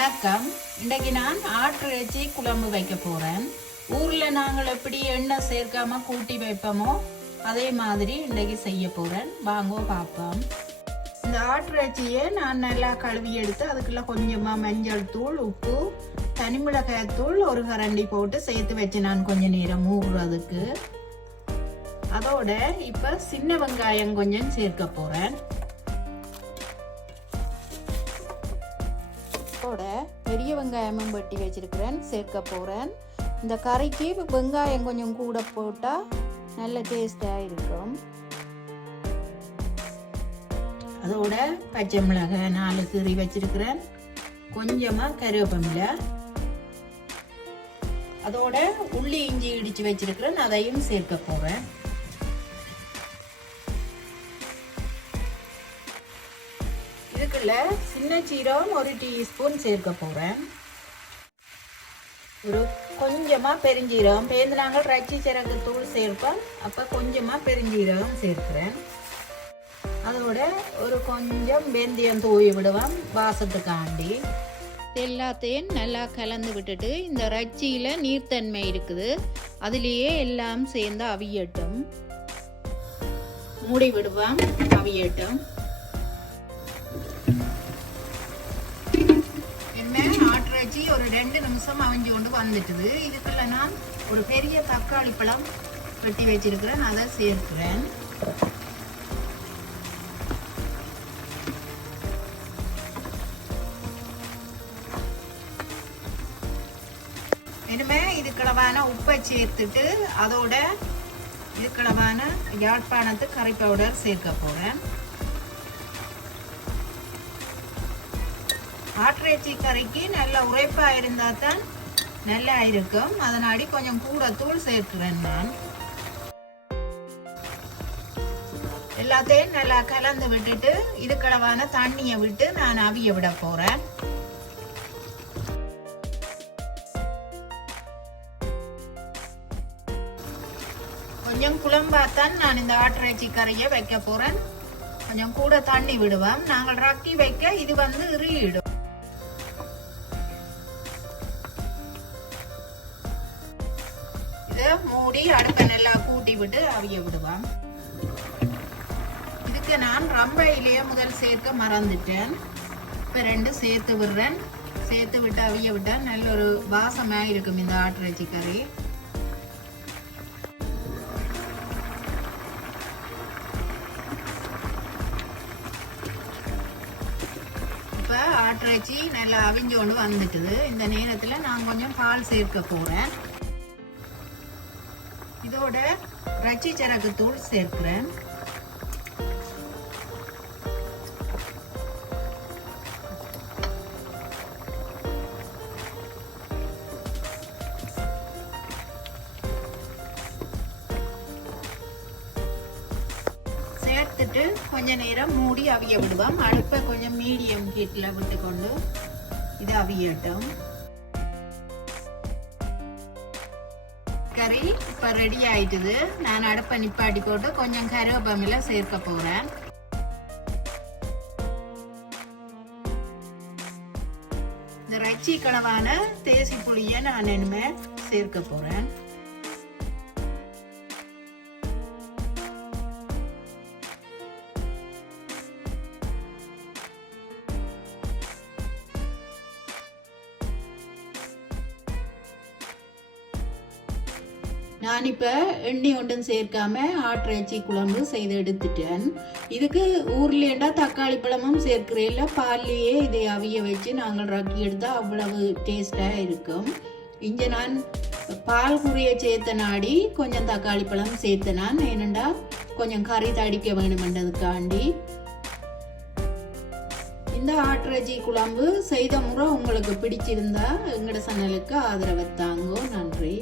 வணக்கம். இன்றைக்கு நான் ஆட்டிறைச்சி குழம்பு வைக்க போறேன். ஊர்ல நாங்கள் எப்படி எண்ணெய் சேர்க்காம கூட்டி வைப்போமோ அதே மாதிரி இன்றைக்கு செய்ய போறேன். வாங்க பார்ப்போம். இந்த ஆட்டிறைச்சியை நான் நல்லா கழுவி எடுத்து அதுக்குள்ள கொஞ்சமா மஞ்சள் தூள், உப்பு, தனிமிளகாய் தூள் ஒரு கரண்டி போட்டு சேர்த்து வச்சு நான் கொஞ்ச நேரம் ஊறுறதுக்கு. அதோட இப்ப சின்ன வெங்காயம் கொஞ்சம் சேர்க்க போறேன். பெரிய வெங்காயமும் வெட்டி வச்சிருக்கிறேன், சேர்க்க போறேன். இந்த கறிக்கு வெங்காயம் கொஞ்சம் கூட போட்டா நல்ல டேஸ்டா இருக்கும். அதோட பச்சை மிளகாய் 4 கீறி வச்சிருக்கிறேன், கொஞ்சமா கருவேப்பிலை, அதோட உள்ளி இஞ்சி இடிச்சு வச்சிருக்கிறேன், அதையும் சேர்க்க போறேன். இதுக்குள்ள சின்ன சீரகம் 1 டீஸ்பூன் சேர்க்க போறேன். ஒரு கொஞ்சமா பெருஞ்சீரகம், பேருந்து நாங்கள் ரச்சி சரக்கு தூள் சேர்ப்போம், அப்ப கொஞ்சமா பெருஞ்சீரகம் சேர்க்கிறேன். அதோட ஒரு கொஞ்சம் வெந்தயம் தூவி விடுவோம் வாசத்துக்காண்டி. எல்லாத்தையும் நல்லா கலந்து விட்டுட்டு இந்த ரச்சியில நீர்த்தன்மை இருக்குது, அதுலேயே எல்லாம் சேர்ந்து அவியட்டும். மூடி விடுவோம், அவியட்டும். ஆட்டிறைச்சி ஒரு 2 நிமிஷம் அவிஞ்சு கொண்டு வந்துட்டுது. இதுக்குள்ள நான் ஒரு பெரிய தக்காளி பழம் வெட்டி வச்சிருக்கிறேன், அதை சேர்க்கிறேன். இனிமே இதுக்களவான உப்பை சேர்த்துட்டு அதோட இதுக்களவான யாழ்ப்பாணத்து கறி பவுடர் சேர்க்க போறேன். ஆட்டிறைச்சி கறிக்கு நல்ல உரைப்பா இருந்தா தான் நல்லா இருக்கும், அதனாடி கொஞ்சம் கூட தூள் சேர்க்கிறேன். நான் எல்லாத்தையும் நல்லா கலந்து விட்டுட்டு இதுக்களவான தண்ணியை விட்டு நான் அவிய விட போறேன். கொஞ்சம் குழம்பாத்தான் நான் இந்த ஆட்டிறைச்சி கறியை வைக்க போறேன். கொஞ்சம் கூட தண்ணி விடுவோம். நாங்கள் ரக்கி வைக்க இது இறுகிடும். மூடி அடுப்பை நல்லா கூட்டி விட்டு அவிய விடுவான். இதுக்கு நான் ரம்பையிலேயே முதல் சேர்க்க மறந்துட்டேன். இப்ப 2 சேர்த்து விடுறேன். சேர்த்து விட்டு அவிய விட்டா நல்ல ஒரு வாசமா இருக்கும் இந்த ஆட்டிறைச்சி கறி. இப்ப ஆட்டிறைச்சி நல்லா அவிஞ்சு கொண்டு வந்துட்டுது. இந்த நேரத்துல நான் கொஞ்சம் பால் சேர்க்க போறேன். இதோட ரச்சி சரக்கு தூள் சேர்க்கிறேன். சேர்த்துட்டு கொஞ்ச நேரம் மூடி அவிய விடுவோம். அடுப்பை கொஞ்சம் மீடியம் ஹீட்ல விட்டு கொண்டு இது அவியட்டும். கறி இப்ப ரெடி ஆயிட்டுது. நான் அடுப்பை நிப்பாட்டி போட்டு கொஞ்சம் கருவேப்பிலை சேர்க்க போறேன். இந்த ரச்சி கலவான தேசி புளிய நான் இனிமே சேர்க்க போறேன். நான் இப்ப எண்ணெய் ஒன்றும் சேர்க்காம ஆட்டிறைச்சி குழம்பு செய்து எடுத்துட்டேன். இதுக்கு ஊர்லேண்டா தக்காளி பழமும் சேர்க்கிறேன்ல, பால்லையே இதை அவிய வச்சு நாங்கள் ரக்கி எடுத்தா அவ்வளவு டேஸ்டா இருக்கும். இங்க நான் பால் குறிய சேர்த்த நாடி கொஞ்சம் தக்காளி பழம் சேர்த்த நான், ஏனண்டா கொஞ்சம் கறி தடிக்க வேணுமென்றதுக்காண்டி. இந்த ஆட்டிறைச்சி குழம்பு செய்த முறை உங்களுக்கு பிடிச்சிருந்தா எங்களோட சேனலுக்கு ஆதரவு தாங்கோ. நன்றி.